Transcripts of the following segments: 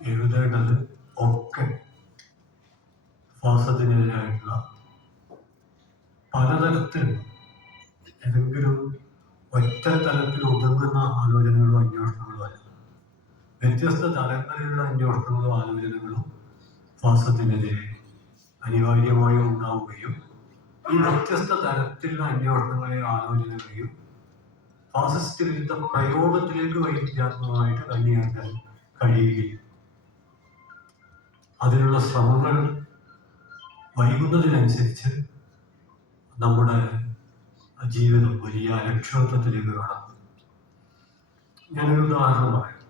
എഴുതേണ്ടത് ഒക്കെ ഫാസത്തിനെതിരായിട്ടുള്ള പലതരത്തിൽ ഏതെങ്കിലും ഒറ്റ തലത്തിൽ ഒതുങ്ങുന്ന ആലോചനകളും അന്വേഷണങ്ങളും അല്ല. വ്യത്യസ്ത തലങ്ങളിലുള്ള അന്വേഷണങ്ങളും ആലോചനകളും ഫാസത്തിനെതിരെ അനിവാര്യമായും ഉണ്ടാവുകയും ഈ വ്യത്യസ്ത തരത്തിലുള്ള അന്വേഷണങ്ങളെയും ആലോചനകളെയും ഫാസിസ്റ്റ് വിരുദ്ധ പ്രയോഗത്തിലേക്ക് വൈരുദ്ധ്യാത്മകമായിട്ട് കണ്ണിയാക്കാൻ കഴിയുകയും അതിനുള്ള ശ്രമങ്ങൾ വൈകുന്നതിനനുസരിച്ച് നമ്മുടെ ജീവിതം വലിയ അലക്ഷ്യത്വത്തിലേക്ക് കടന്നു. ഞാനൊരു ഉദാഹരണം പറയാം.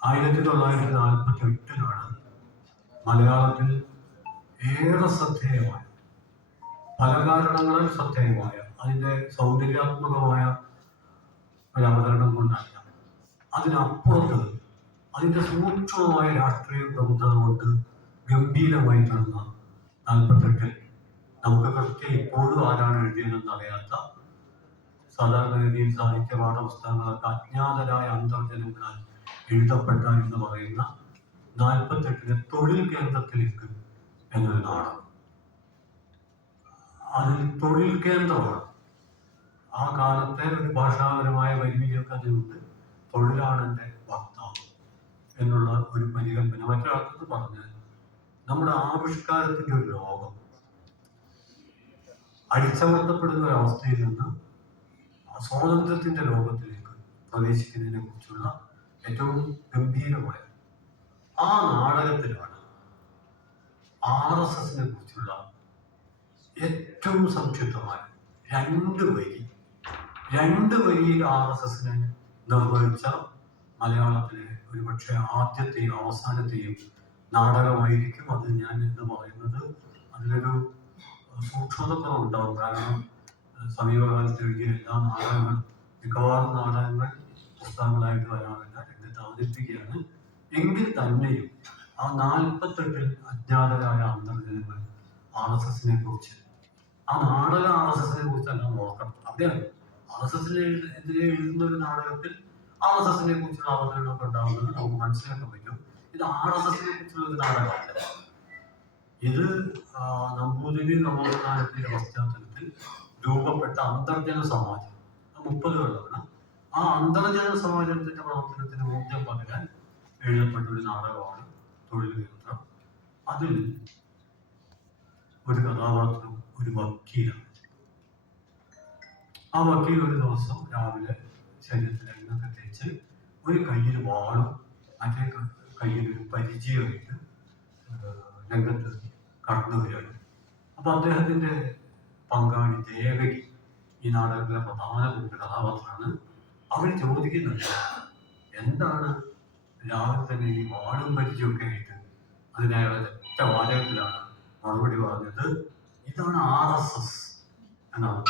1948 മലയാളത്തിൽ ഏറെ ശ്രദ്ധേയമായ, പല കാരണങ്ങളാൽ ശ്രദ്ധേയമായ, അതിൻ്റെ സൗന്ദര്യാത്മകമായ ഒരു അവതരണം കൊണ്ടല്ല, അതിനപ്പുറത്ത് അതിൻ്റെ സൂക്ഷ്മമായ രാഷ്ട്രീയ പ്രബുദ്ധത കൊണ്ട് ഗംഭീരമായി നടന്ന 48 നമുക്ക് കൃത്യം ഇപ്പോഴും ആരാണ് എഴുതിയതെന്ന് അറിയാത്ത, സാധാരണഗതിയിൽ സാഹിത്യ പാഠപുസ്തകങ്ങളൊക്കെ അജ്ഞാതരായ അന്തർജനങ്ങളാൽ എഴുതപ്പെട്ട എന്ന് പറയുന്ന 48 തൊഴിൽ കേന്ദ്രത്തിലേക്ക് എന്നൊരു നാടകം. അതിൽ തൊഴിൽ കേന്ദ്രമാണ്. ആ കാലത്തെ ഒരു ഭാഷാപരമായ പരിമിതിയൊക്കെ അതിലുണ്ട്. തൊഴിലാണെൻ്റെ ഭർത്താവ് എന്നുള്ള ഒരു പരികല്പന. മറ്റൊരാൾക്ക് പറഞ്ഞാൽ നമ്മുടെ ആവിഷ്കാരത്തിൻ്റെ ഒരു ലോകം അടിച്ചമർത്തപ്പെടുന്ന ഒരവസ്ഥയിൽ നിന്ന് സ്വാതന്ത്ര്യത്തിൻ്റെ ലോകത്തിലേക്ക് പ്രവേശിക്കുന്നതിനെ കുറിച്ചുള്ള ഏറ്റവും ഗംഭീരമായ ആ നാടകത്തിലാണ് RSSനെ കുറിച്ചുള്ള ഏറ്റവും സംക്ഷിപ്തമായ 2 വരിയിൽ RSSനെ നിർവഹിച്ച മലയാളത്തിലെ ഒരുപക്ഷെ ആദ്യത്തെയും അവസാനത്തെയും നാടകമായിരിക്കും അത്. ഞാൻ എന്ന് പറയുന്നത് അതിലൊരു സൂക്ഷ്മതത്വം ഉണ്ടാവും. കാരണം സമീപകാലത്ത് എഴുതിയ എല്ലാ നാടകങ്ങളും, മിക്കവാറും നാടകങ്ങൾ പുസ്തകങ്ങളായിട്ട് വരാറില്ല, രംഗത്ത് അവതരിപ്പിക്കുകയാണ്. എങ്കിൽ തന്നെയും ആ 48 അജ്ഞാതരായ അന്തർജനങ്ങൾ RSSനെ കുറിച്ച്, ആ നാടക RSSനെ കുറിച്ചെല്ലാം നോക്കണം. അവിടെയാണ് RSSനെതിരെ എഴുതുന്ന ഒരു നാടകത്തിൽ RSSനെ കുറിച്ചുള്ള അവതരണമൊക്കെ ഉണ്ടാവുന്നത് നമുക്ക് മനസ്സിലാക്കാൻ പറ്റും. ഇത് RSSനെ കുറിച്ചുള്ള ഒരു നാടകമല്ല. ഇത് നമ്പൂതിരി നവോത്ഥാനത്തിന്റെ പശ്ചാത്തലത്തിൽ രൂപപ്പെട്ട അന്തർജന സമാജം 30കളിലാണ്. ആ അന്തർജന സമാജത്തിന്റെ പ്രവർത്തനത്തിന് ഊർജം പകരാൻ എഴുതപ്പെട്ട ഒരു നാടകമാണ് തൊഴിൽ കേന്ദ്രം. അതിൽ ഒരു കഥാപാത്രം ഒരു വക്കീലാണ്. ആ വക്കീൽ ഒരു ദിവസം രാവിലെ ശരീരത്തിൽ എണ്ണൊക്കെ തേച്ച് ഒരു കയ്യിൽ വാളും മറ്റേ കയ്യിൽ ഒരു പരിചയമായിട്ട് രംഗത്ത് കടന്നു വരികയാണ്. അപ്പൊ അദ്ദേഹത്തിന്റെ പങ്കാളി ദേവകി, ഈ നാടകത്തിലെ പ്രധാനപ്പെട്ട കഥാപാത്രമാണ്. അവർ ചോദിക്കുന്നുണ്ട്, എന്താണ് രാവിലെ തന്നെ ഈ വാളും പരിചയമൊക്കെ ആയിട്ട്? അതിനയാളെ ഒറ്റ വാചകത്തിലാണ് മറുപടി പറഞ്ഞത്, ഇതാണ് RSS എന്നാണ്.